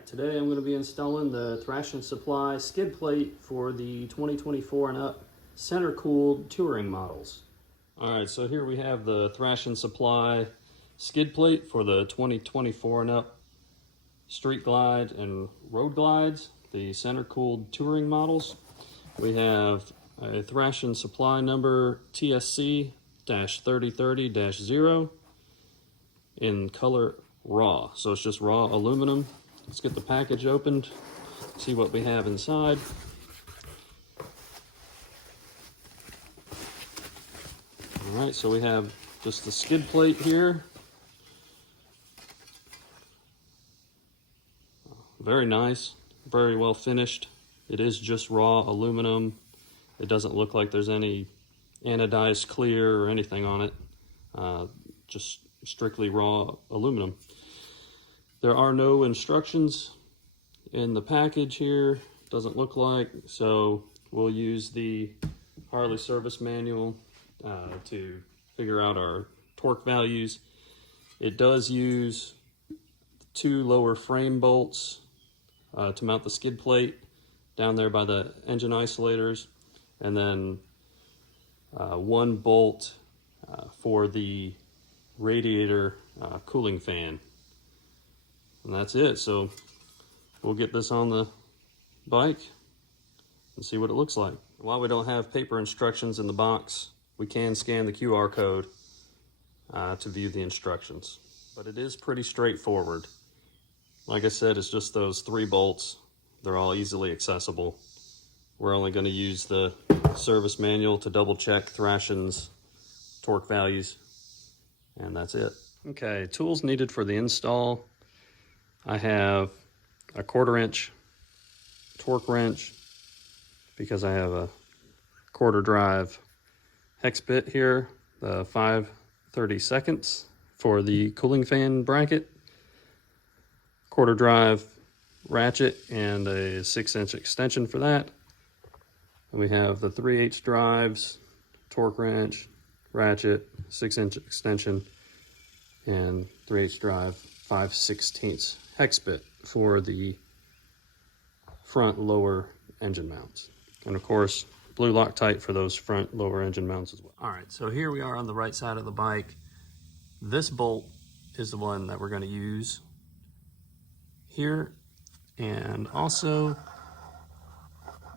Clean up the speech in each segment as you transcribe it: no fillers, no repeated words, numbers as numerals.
Alright, today I'm going to be installing the Thrashin Supply skid plate for the 2024 and up center cooled touring models. Alright, so here we have the Thrashin Supply skid plate for the 2024 and up street glide and road glides, the center cooled touring models. We have a Thrashin Supply number TSC-3030-0 in color raw. So it's just raw aluminum. Let's get the package opened, see what we have inside. All right, so we have just the skid plate here. Very nice, very well finished. It is just raw aluminum. It doesn't look like there's any anodized clear or anything on it. Just strictly raw aluminum. There are no instructions in the package here, doesn't look like, so we'll use the Harley service manual to figure out our torque values. It does use 2 lower frame bolts to mount the skid plate down there by the engine isolators, and then 1 bolt for the radiator cooling fan. And that's it. So we'll get this on the bike and see what it looks like. While we don't have paper instructions in the box, we can scan the QR code to view the instructions. But it is pretty straightforward. Like I said, it's just those 3 bolts. They're all easily accessible. We're only going to use the service manual to double check Thrashin's torque values, and that's it. Okay, tools needed for the install. I have a 1/4 inch torque wrench because I have a 1/4 drive hex bit here, the 5/32 for the cooling fan bracket, 1/4 drive ratchet, and a 6-inch extension for that. And we have the 3/8 drives, torque wrench, ratchet, 6-inch extension, and 3/8 drive 5/16 hex bit for the front lower engine mounts. And of course, blue Loctite for those front lower engine mounts as well. All right, so here we are on the right side of the bike. This bolt is the one that we're going to use here, and also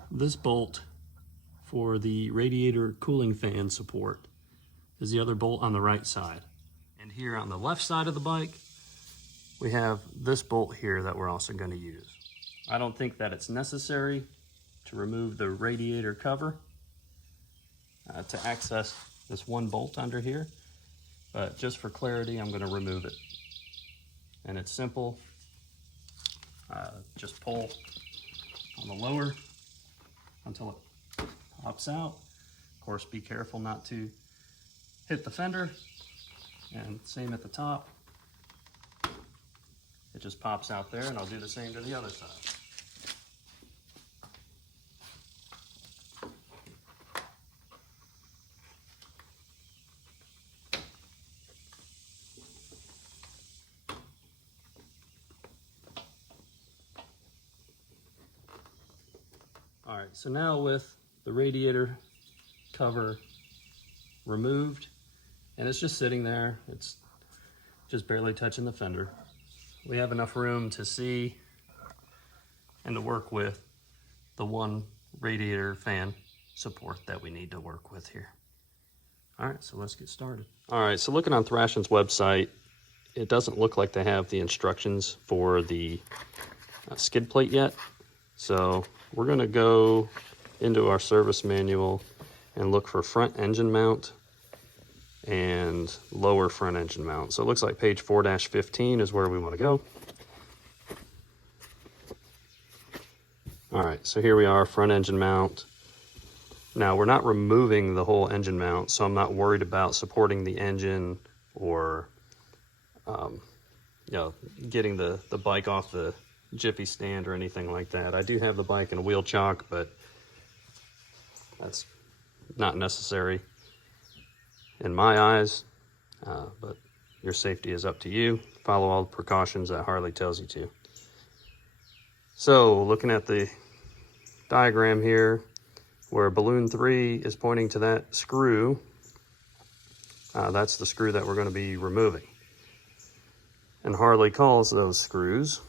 this bolt for the radiator cooling fan support is the other bolt on the right side. And here on the left side of the bike, we have this bolt here that we're also going to use. I don't think that it's necessary to remove the radiator cover to access this 1 bolt under here, but just for clarity, I'm going to remove it. And it's simple. Just pull on the lower until it pops out. Of course, be careful not to hit the fender, and same at the top. It just pops out there, and I'll do the same to the other side. All right, so now with the radiator cover removed, and it's just sitting there, it's just barely touching the fender, we have enough room to see and to work with the 1 radiator fan support that we need to work with here. All right, so let's get started. All right, so looking on Thrashin's website, it doesn't look like they have the instructions for the skid plate yet. So we're gonna go into our service manual and look for front engine mount and lower front engine mount. So it looks like page 4-15 is where we want to go. All right, so here we are, front engine mount. Now we're not removing the whole engine mount, so I'm not worried about supporting the engine or getting the bike off the jiffy stand or anything like that. I do have the bike in a wheel chock, but that's not necessary in my eyes, but your safety is up to you. Follow all the precautions that Harley tells you to. So looking at the diagram here, where balloon 3 is pointing to that screw, that's the screw that we're going to be removing. And Harley calls those screws,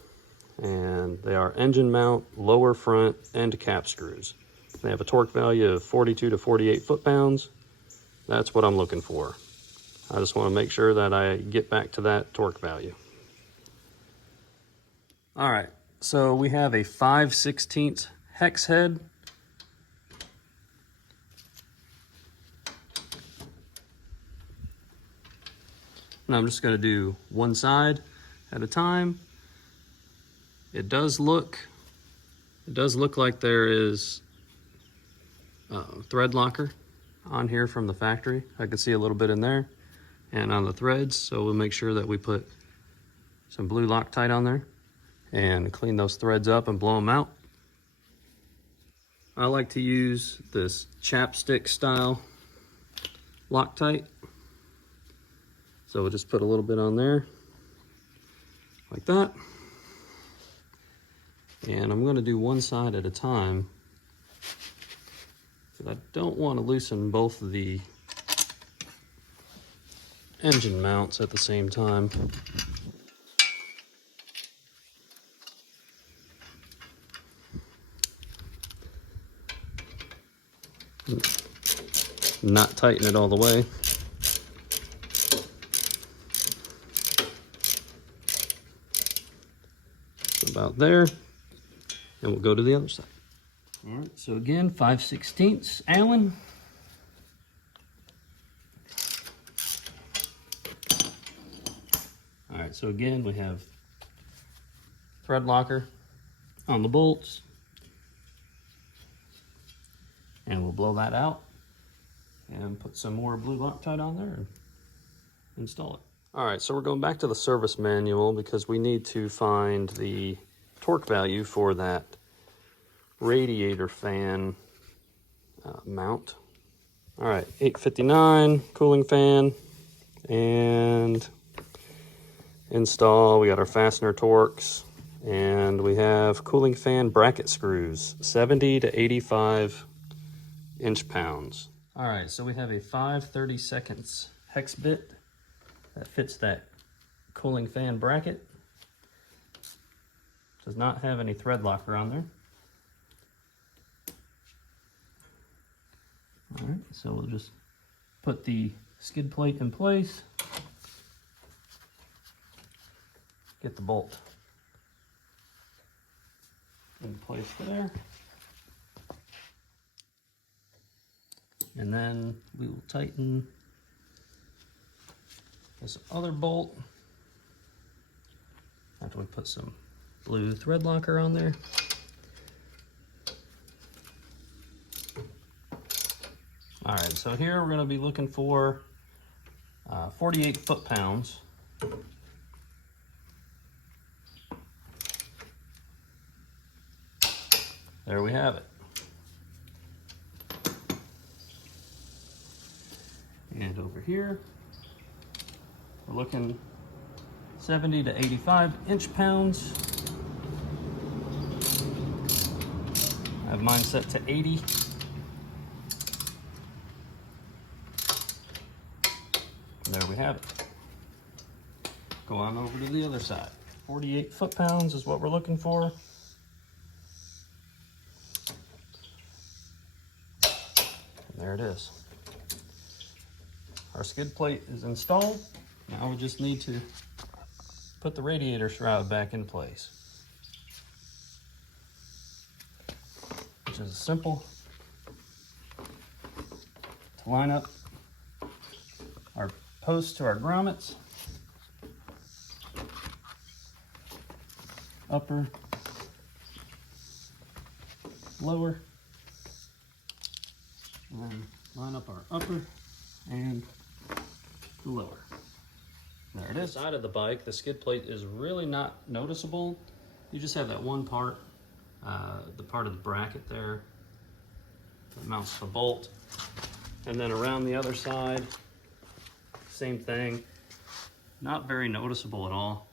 and they are engine mount, lower front, end cap screws. They have a torque value of 42 to 48 foot-pounds. That's what I'm looking for. I just want to make sure that I get back to that torque value. All right, so we have a 5/16 hex head. And I'm just going to do one side at a time. It does look like there is thread locker on here from the factory. I can see a little bit in there and on the threads, so we'll make sure that we put some blue Loctite on there and clean those threads up and blow them out. I like to use this chapstick style Loctite, so we'll just put a little bit on there like that, and I'm going to do one side at a time because I don't want to loosen both of the engine mounts at the same time. Not tighten it all the way. So about there, and we'll go to the other side. All right, so again, 5/16 Allen. All right, so again, we have thread locker on the bolts, and we'll blow that out and put some more blue Loctite on there and install it. All right, so we're going back to the service manual because we need to find the torque value for that radiator fan mount. All right, 859 cooling fan, and install. We got our fastener torques, and we have cooling fan bracket screws, 70 to 85 inch-pounds. All right, so we have a 5/32 hex bit that fits that cooling fan bracket. Does not have any thread locker on there. All right, so we'll just put the skid plate in place. Get the bolt in place there. And then we will tighten this other bolt after we put some blue thread locker on there. All right, so here we're going to be looking for 48 foot-pounds. There we have it. And over here, we're looking 70 to 85 inch-pounds. I have mine set to 80. And there we have it. Go on over to the other side. 48 foot-pounds is what we're looking for. And there it is. Our skid plate is installed. Now we just need to put the radiator shroud back in place, which is simple. To line up our posts to our grommets, upper, lower, and then line up our upper and the lower. There it is. Side of the bike, the skid plate is really not noticeable. You just have that one part, the part of the bracket there that mounts the bolt. And then around the other side, same thing. Not very noticeable at all,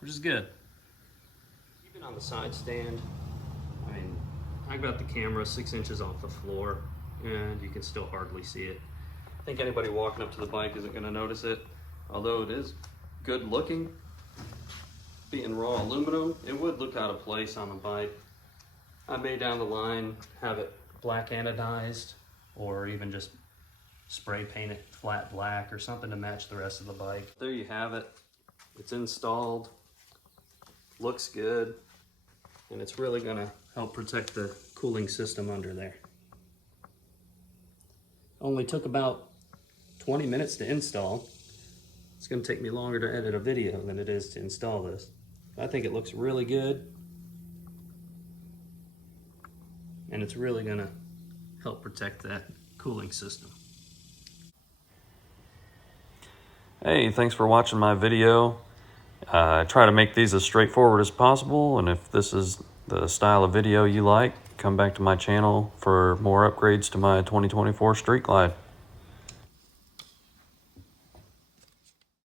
which is good. Keep an on the side stand, I mean, I got the camera 6 inches off the floor and you can still hardly see it. I think anybody walking up to the bike isn't gonna notice it, although it is good looking. Being raw aluminum, it would look out of place on the bike. I may down the line have it black anodized, or even just spray paint it flat black or something to match the rest of the bike. There you have it. It's installed, looks good, and it's really gonna help protect the cooling system under there. Only took about 20 minutes to install. It's gonna take me longer to edit a video than it is to install this. I think it looks really good, and it's really gonna help protect that cooling system. Hey, thanks for watching my video. I try to make these as straightforward as possible, and if this is the style of video you like, come back to my channel for more upgrades to my 2024 Street Glide.